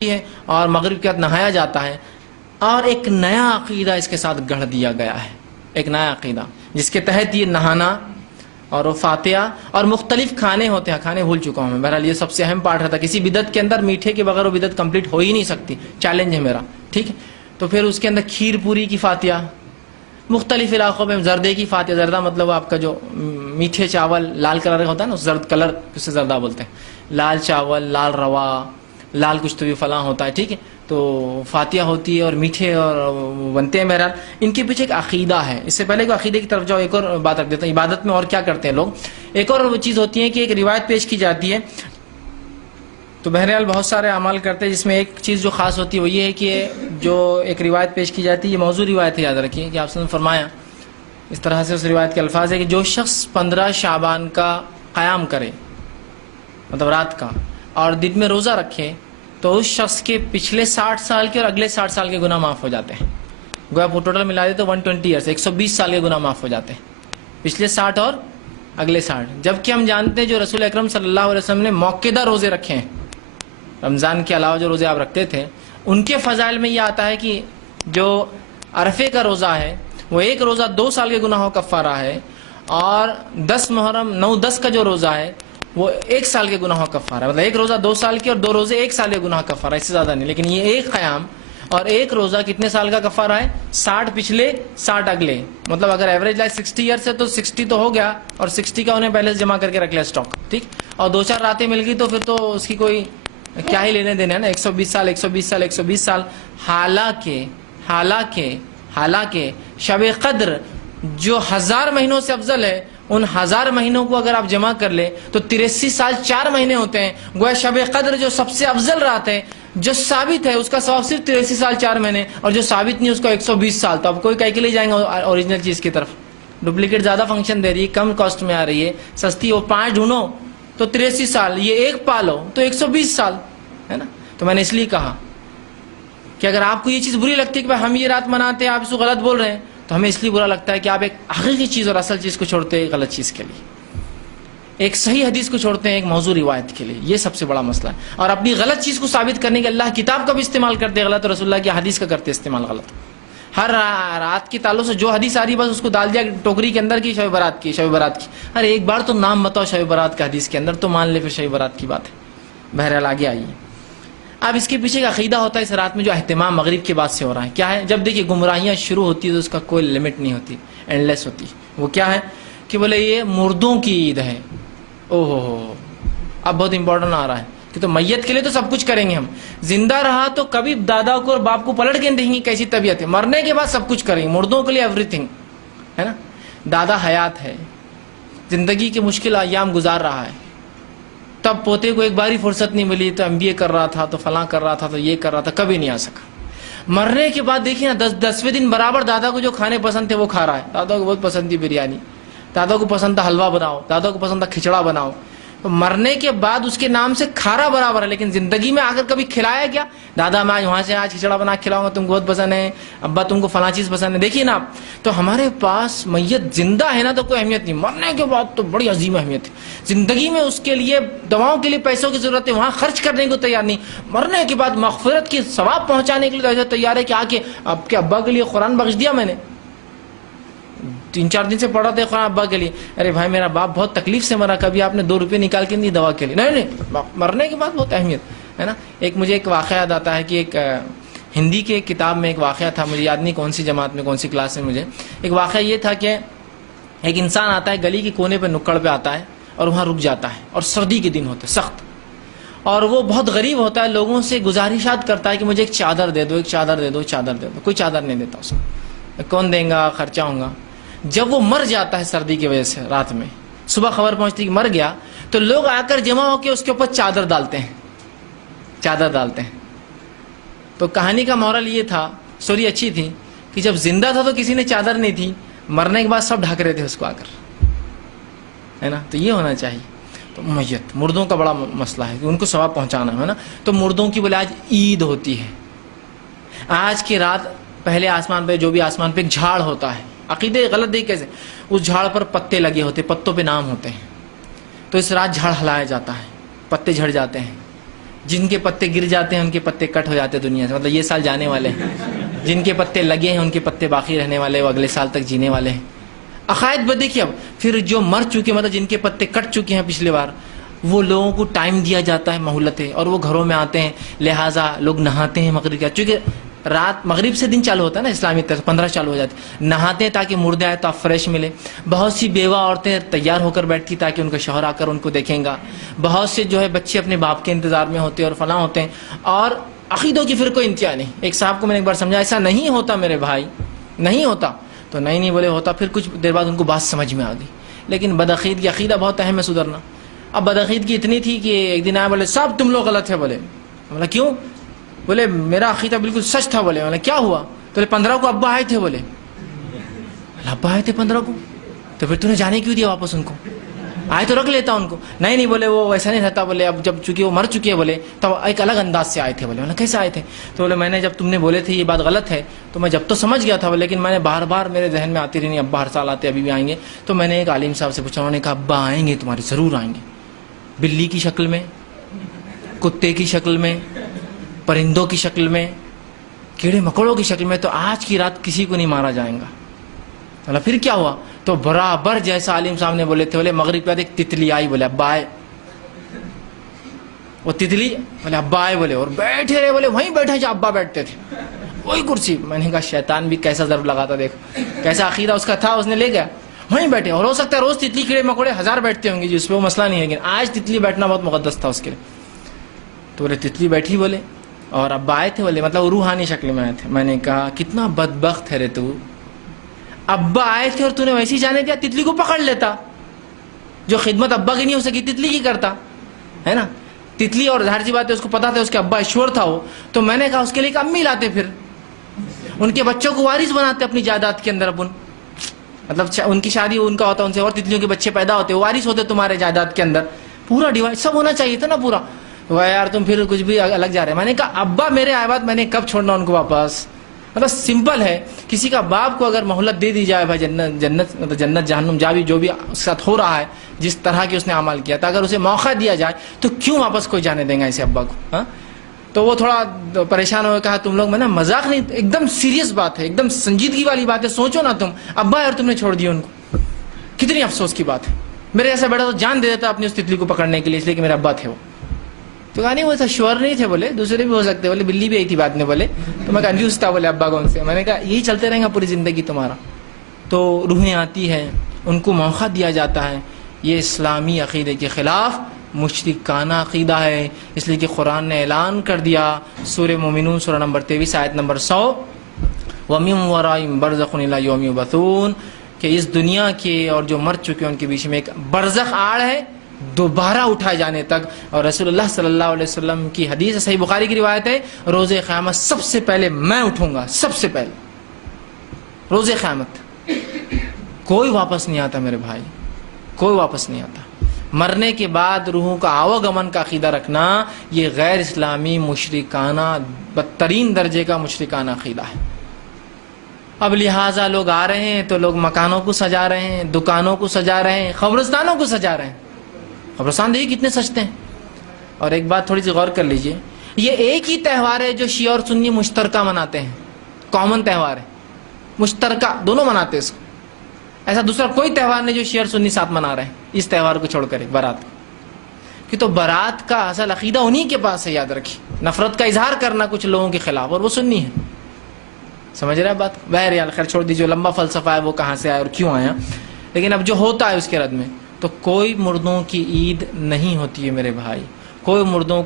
ہے اور مغرب کے بعد نہایا جاتا ہے، اور ایک نیا عقیدہ اس کے ساتھ گڑھ دیا گیا ہے، ایک نیا عقیدہ جس کے تحت یہ نہانا اور وہ فاتحہ اور مختلف کھانے ہوتے ہیں، کھانے بھول چکا ہوں میں، بہرحال یہ سب سے اہم پارٹ رہتا ہے، کسی بدعت کے اندر میٹھے کے بغیر وہ بدعت کمپلیٹ ہو ہی نہیں سکتی، چیلنج ہے میرا، ٹھیک ہے؟ تو پھر اس کے اندر کھیر پوری کی فاتحہ، مختلف علاقوں میں زردے کی فاتحہ، زردہ مطلب آپ کا جو میٹھے چاول لال کلر کا ہوتا ہے نا، زرد کلر اسے زردہ بولتے ہیں، لال چاول، لال روا، لال کچھ تو بھی فلاں ہوتا ہے، ٹھیک ہے؟ تو فاتحہ ہوتی ہے اور میٹھے اور بنتے ہیں، بہرحال ان کے پیچھے ایک عقیدہ ہے۔ اس سے پہلے کہ عقیدے کی طرف جاؤ، ایک اور بات رکھ دیتا ہوں، عبادت میں اور کیا کرتے ہیں لوگ۔ ایک اور چیز ہوتی ہے کہ ایک روایت پیش کی جاتی ہے، تو بہرحال بہت سارے اعمال کرتے ہیں، جس میں ایک چیز جو خاص ہوتی ہے وہ یہ ہے کہ جو ایک روایت پیش کی جاتی ہے، یہ موضوع روایت ہے، یاد رکھیے کہ آپ نے فرمایا اس طرح سے اس روایت کے الفاظ ہے کہ جو شخص 15 شعبان کا قیام کرے، مطلب رات کا، اور دن میں روزہ رکھے، تو اس شخص کے پچھلے 60 سال کے اور اگلے 60 سال کے گناہ معاف ہو جاتے ہیں۔ گویا وہ ٹوٹل ملا دے تو 120 ایئرس، 120 سال کے گناہ معاف ہو جاتے ہیں، پچھلے 60 اور اگلے 60۔ جبکہ ہم جانتے ہیں جو رسول اکرم صلی اللہ علیہ وسلم نے موقعہ روزے رکھے ہیں، رمضان کے علاوہ جو روزے آپ رکھتے تھے، ان کے فضائل میں یہ آتا ہے کہ جو عرفے کا روزہ ہے وہ ایک روزہ 2 سال کے گناہوں کا کفارہ ہے، اور 10 محرم 9-10 کا جو روزہ ہے وہ 1 سال کے گناہوں کا کفارہ ہے، مطلب ایک روزہ 2 سال کے اور 2 روزے 1 سال کے گناہ کا کفارہ ہے، اس سے زیادہ نہیں۔ لیکن یہ ایک قیام اور ایک روزہ کتنے سال کا کفارہ ہے؟ 60 پچھلے 60 اگلے، مطلب اگر ایوریج لائف 60 ایئرس ہے تو 60 تو ہو گیا، اور 60 کا انہیں پہلے سے جمع کر کے رکھ لیا اسٹاک، ٹھیک، اور 2-4 راتیں مل گئی تو پھر تو اس کی کوئی کیا ہی لینے دینے ہیں نا، 120 سال 120 سال 120 سال۔ حالانکہ شب قدر جو 1000 مہینوں سے افضل ہے، ان 1000 مہینوں کو اگر آپ جمع کر لیں تو 83 سال 4 مہینے ہوتے ہیں۔ گویا شب قدر جو سب سے افضل رات ہے، جو ثابت ہے، اس کا ثواب صرف 83 سال 4 مہینے، اور جو ثابت نہیں اس کا 120 سال۔ تو اب کوئی کہہ کے لے جائیں گے اوریجنل چیز کی طرف، ڈپلیکیٹ زیادہ فنکشن دے رہی ہے، کم کاسٹ میں آ رہی ہے، سستی، وہ 5 ڈھونڈو تو 83 سال، یہ ایک پالو تو 120 سال ہے نا۔ تو میں نے اس لیے کہا کہ اگر آپ کو یہ چیز بری لگتی ہے کہ ہم یہ رات مناتے ہیں، آپ اس کو غلط بول رہے ہیں، تو ہمیں اس لیے برا لگتا ہے کہ آپ ایک حقیقی چیز اور اصل چیز کو چھوڑتے ہیں غلط چیز کے لیے، ایک صحیح حدیث کو چھوڑتے ہیں ایک موضوع روایت کے لیے۔ یہ سب سے بڑا مسئلہ ہے، اور اپنی غلط چیز کو ثابت کرنے کے اللہ کتاب کا بھی استعمال کرتے غلط، اور رسول اللہ کی حدیث کا کرتے استعمال غلط۔ ہر رات کے تعلق سے جو حدیث آ رہی بس اس کو ڈال دیا ٹوکری کے اندر کی، شب برات کی، شب برات کی۔ ارے ایک بار تو نام بتاؤ شب برات کا حدیث کے اندر، تو مان لے پھر شب برات کی بات ہے۔ بہرحال آگے آئیے، اب اس کے پیچھے کا عقیدہ ہوتا ہے اس رات میں جو اہتمام مغرب کے بعد سے ہو رہا ہے، کیا ہے؟ جب دیکھیے گمراہیاں شروع ہوتی ہے تو اس کا کوئی لمٹ نہیں ہوتی، اینڈ لیس ہوتی۔ وہ کیا ہے کہ بولے یہ مردوں کی عید ہے۔ او ہو، اب بہت امپورٹنٹ آ رہا ہے کہ تو میت کے لیے تو سب کچھ کریں گے ہم، زندہ رہا تو کبھی دادا کو اور باپ کو پلٹ کے دیکھیں گے کیسی طبیعت ہے، مرنے کے بعد سب کچھ کریں گے، مردوں کے لیے ایوری تھنگ ہے نا۔ دادا حیات ہے، زندگی کے مشکل ایام گزار رہا ہے، تب پوتے کو ایک بار ہی فرصت نہیں ملی تو MBA کر رہا تھا، تو فلاں کر رہا تھا، تو یہ کر رہا تھا، کبھی نہیں آ سکا۔ مرنے کے بعد دیکھیے نا 10ویں دن برابر دادا کو جو کھانے پسند تھے وہ کھا رہا ہے، دادا کو بہت پسند تھی بریانی، دادا کو پسند تھا حلوہ بناؤ، دادا کو پسند تھا کھچڑا بناؤ۔ تو مرنے کے بعد اس کے نام سے کھارا برابر ہے، لیکن زندگی میں آ کر کبھی کھلایا کیا؟ دادا میں وہاں سے آج کھچڑا بنا کھلاؤں گا، تم کو بہت پسند ہے، ابا تم کو فلاں چیز پسند ہے۔ دیکھیے نا، تو ہمارے پاس میت زندہ ہے نا تو کوئی اہمیت نہیں، مرنے کے بعد تو بڑی عظیم اہمیت ہے۔ زندگی میں اس کے لیے دواؤں کے لیے پیسوں کی ضرورت ہے، وہاں خرچ کرنے کو تیار نہیں، مرنے کے بعد مغفرت کی ثواب پہنچانے کے لیے ایسا تیار ہے کہ آ کے آپ کے ابا کے لیے قرآن بخش دیا میں نے، 3-4 دن سے پڑھا تھا قرآن ابا کے لیے۔ ارے بھائی میرا باپ بہت تکلیف سے مرا، کبھی آپ نے 2 روپے نکال کے نہیں دوا کے لیے، نہیں، مرنے کے بعد بہت اہمیت ہے نا۔ مجھے ایک واقعہ یاد آتا ہے کہ ایک ہندی کے کتاب میں ایک واقعہ تھا، مجھے یاد نہیں کون سی جماعت میں کون سی کلاس میں، مجھے ایک واقعہ یہ تھا کہ ایک انسان آتا ہے گلی کے کونے پہ نکڑ پہ آتا ہے اور وہاں رک جاتا ہے، اور سردی کے دن ہوتے سخت، اور وہ بہت غریب ہوتا ہے، لوگوں سے گزارشات کرتا ہے کہ مجھے ایک چادر دے دو، ایک چادر دے دو، چادر دے دو، کوئی چادر نہیں دیتا اس کو، کون دیں گا، خرچہ ہوں گا۔ جب وہ مر جاتا ہے سردی کی وجہ سے رات میں، صبح خبر پہنچتی کہ مر گیا، تو لوگ آ کر جمع ہو کے اس کے اوپر چادر ڈالتے ہیں، چادر ڈالتے ہیں۔ تو کہانی کا مورل یہ تھا، سٹوری اچھی تھی کہ جب زندہ تھا تو کسی نے چادر نہیں تھی، مرنے کے بعد سب ڈھک رہے تھے اس کو آ کر، ہے نا۔ تو یہ ہونا چاہیے۔ تو میت مردوں کا بڑا مسئلہ ہے کہ ان کو ثواب پہنچانا ہے نا۔ تو مردوں کی بولے آج عید ہوتی ہے، آج کی رات پہلے آسمان پہ جو بھی آسمان پہ ایک جھاڑ ہوتا ہے، عقیدے غلط دیکھ کیسے، اس جھاڑ پر پتے لگے ہوتے، پتوں پہ نام ہوتے ہیں، تو اس رات جھاڑ ہلایا جاتا ہے، پتے جھڑ جاتے ہیں، جن کے پتے گر جاتے ہیں ان کے پتے کٹ ہو جاتے ہیں دنیا سے، مطلب یہ سال جانے والے ہیں. جن کے پتے لگے ہیں ان کے پتے باقی رہنے والے، وہ اگلے سال تک جینے والے ہیں. عقائد بد دیکھیے. اب پھر جو مر چکے، مطلب جن کے پتے کٹ چکے ہیں پچھلے بار، وہ لوگوں کو ٹائم دیا جاتا ہے، مہلت ہے، اور وہ گھروں میں آتے ہیں. لہٰذا لوگ نہاتے ہیں مغرب کا، چونکہ رات مغرب سے دن چالو ہوتا ہے نا اسلامی طرف، 15 چالو ہو جاتے ہیں. نہاتے ہیں تاکہ مردے آئے تو آپ فریش ملے. بہت سی بیوہ عورتیں تیار ہو کر بیٹھتی تاکہ ان کا شوہر آ کر ان کو دیکھیں گا. بہت سے جو ہے بچے اپنے باپ کے انتظار میں ہوتے ہیں اور فلاں ہوتے ہیں. اور عقیدوں کی پھر کوئی انتہا نہیں. ایک صاحب کو میں نے ایک بار سمجھا ایسا نہیں ہوتا میرے بھائی، نہیں ہوتا. تو نہیں بولے ہوتا. پھر کچھ دیر بعد ان کو بات سمجھ میں آ گئی. لیکن بدعقید کی عقیدہ بہت اہم ہے سدھرنا. اب بدعقید کی اتنی تھی کہ ایک دن آئے بولے صاحب تم لوگ غلط ہے. بولے بولا کیوں؟ بولے میرا عقیدہ بالکل سچ تھا. بولے کیا ہوا؟ تو 15 کو ابا آئے تھے. بولے ابا آئے تھے 15 کو، تو پھر تو نے جانے کیوں دیا واپس ان کو؟ آئے تو رکھ لیتا ان کو. نہیں بولے وہ ویسا نہیں رہتا. بولے اب جب چونکہ وہ مر چکے ہیں بولے تب ایک الگ انداز سے آئے تھے. بولے کیسے آئے تھے؟ تو بولے میں نے جب تم نے بولے تھے یہ بات غلط ہے تو میں جب تو سمجھ گیا تھا، لیکن میں نے بار بار میرے ذہن میں آتی رہی ابا ہر سال آتے ابھی بھی آئیں گے. تو میں نے ایک عالم صاحب سے پوچھا، انہوں نے کہا ابا آئیں گے تمہارے، ضرور آئیں گے، بلی کی شکل میں، کتے کی شکل میں، پرندوں کی شکل میں، کیڑے مکوڑوں کی شکل میں. تو آج کی رات کسی کو نہیں مارا جائے گا. بولا پھر کیا ہوا؟ تو برابر جیسا عالم صاحب نے بولے تھے. بولے مغرب کے بعد ایک تتلی آئی. بولے ابا آئے. وہ تتلی بولے ابا آئے. بولے اور بیٹھے رہے. بولے وہیں بیٹھے جہاں ابا بیٹھتے تھے، وہی کرسی. میں نے کہا شیطان بھی کیسا ضرب لگاتا، دیکھو کیسا عقیدہ اس کا تھا، اس نے لے گیا وہیں بیٹھے. اور ہو سکتا ہے روز تتلی کیڑے مکوڑے 1000 بیٹھتے ہوں گے جس پہ وہ مسئلہ نہیں ہے، لیکن آج تتلی بیٹھنا بہت مقدس تھا اس کے لیے. تو بولے تتلی بیٹھی. بولے اور ابا آئے تھے. بولے مطلب روحانی شکل میں آئے تھے. میں نے کہا کتنا بدبخت ہے رے تو، ابا آئے تھے اور تو نے ویسے ہی جانے دیا. تتلی کو پکڑ لیتا. جو خدمت ابا کی نہیں ہو سکی تتلی کی کرتا ہے نا. تتلی اور ظاہر سی بات ہے اس کو پتا تھا اس کے ابا ایشور تھا وہ. تو میں نے کہا اس کے لیے ایک امی لاتے، پھر ان کے بچوں کو وارث بناتے اپنی جائیداد کے اندر. اپن مطلب ان کی شادی ان کا ہوتا، ان سے اور تتلیوں کے بچے پیدا ہوتے، وارث ہوتے تمہارے جائیداد کے اندر. پورا ڈیوائڈ سب ہونا چاہیے تھا نا پورا. وہ یار تم پھر کچھ بھی الگ جا رہے. میں نے کہا ابا میرے آئے بعد میں نے کب چھوڑنا ان کو واپس. مطلب سمپل ہے. کسی کا باپ کو اگر مہلت دے دی جائے بھائی، جنت جہنم جا بھی جو بھی اس کے ساتھ ہو رہا ہے، جس طرح کی اس نے عمل کیا تھا، اگر اسے موقع دیا جائے تو کیوں واپس کوئی جانے دیں گا اسے ابا کو؟ ہاں تو وہ تھوڑا پریشان ہو گیا. کہا تم لوگ میں نا مذاق نہیں، ایک دم سیریس بات ہے، ایک دم سنجیدگی والی بات ہے. سوچو نا تم ابا اور تم نے چھوڑ دیا ان کو، کتنی افسوس کی بات ہے. میرے ایسا بیٹا تو جان دے دیتا اپنی اس تتلی کو پکڑنے کے لیے، اس لیے کہ میرے ابا تھے وہ. تو کہا نہیں وہ ایسا شور نہیں تھے. بولے دوسرے بھی ہو سکتے. بولے بلی بھی آئی تھی بعد میں. بولے تو میں کنفیوز تھا. بولے ابا کون سے؟ میں نے کہا یہی چلتے رہیں گا پوری زندگی تمہارا. تو روحیں آتی ہیں، ان کو موقع دیا جاتا ہے. یہ اسلامی عقیدے کے خلاف مشرکانہ عقیدہ ہے. اس لیے کہ قرآن نے اعلان کر دیا سورہ مومنون سورہ نمبر 23 آیت نمبر 100، وَمِن وَرَائِهِمْ بَرْزَخٌ إِلَىٰ يَوْمِ يُبْعَثُونَ، کہ اس دنیا کے اور جو مر چکے ہیں ان کے بیچ میں ایک برزخ آڑ ہے دوبارہ اٹھائے جانے تک. اور رسول اللہ صلی اللہ علیہ وسلم کی حدیث ہے، صحیح بخاری کی روایت ہے، روز قیامت سب سے پہلے میں اٹھوں گا. سب سے پہلے روز قیامت. کوئی واپس نہیں آتا میرے بھائی، کوئی واپس نہیں آتا. مرنے کے بعد روحوں کا آواگمن کا عقیدہ رکھنا یہ غیر اسلامی مشرکانہ بدترین درجے کا مشرکانہ عقیدہ ہے. اب لہٰذا لوگ آ رہے ہیں تو لوگ مکانوں کو سجا رہے ہیں، دکانوں کو سجا رہے ہیں، قبرستانوں کو سجا رہے ہیں. قبرستان دیکھیے کتنے سجتے ہیں. اور ایک بات تھوڑی سی غور کر لیجئے، یہ ایک ہی تہوار ہے جو شیعہ اور سنی مشترکہ مناتے ہیں. کامن تہوار ہے، مشترکہ دونوں مناتے ہیں اس کو. ایسا دوسرا کوئی تہوار نہیں جو شیعہ اور سنی ساتھ منا رہے ہیں اس تہوار کو چھوڑ کر. بارات کہ تو بارات کا اصل عقیدہ انہی کے پاس ہے. یاد رکھیے، نفرت کا اظہار کرنا کچھ لوگوں کے خلاف، اور وہ سنی ہے. سمجھ رہے ہیں بات؟ بہرحال خیر چھوڑ دیجیے، لمبا فلسفہ ہے وہ کہاں سے آیا اور کیوں آیا. لیکن اب جو ہوتا ہے اس کے رد میں تو کوئی مردوں کی عید نہیں ہوتی ہے میرے بھائی. کوئی مردوں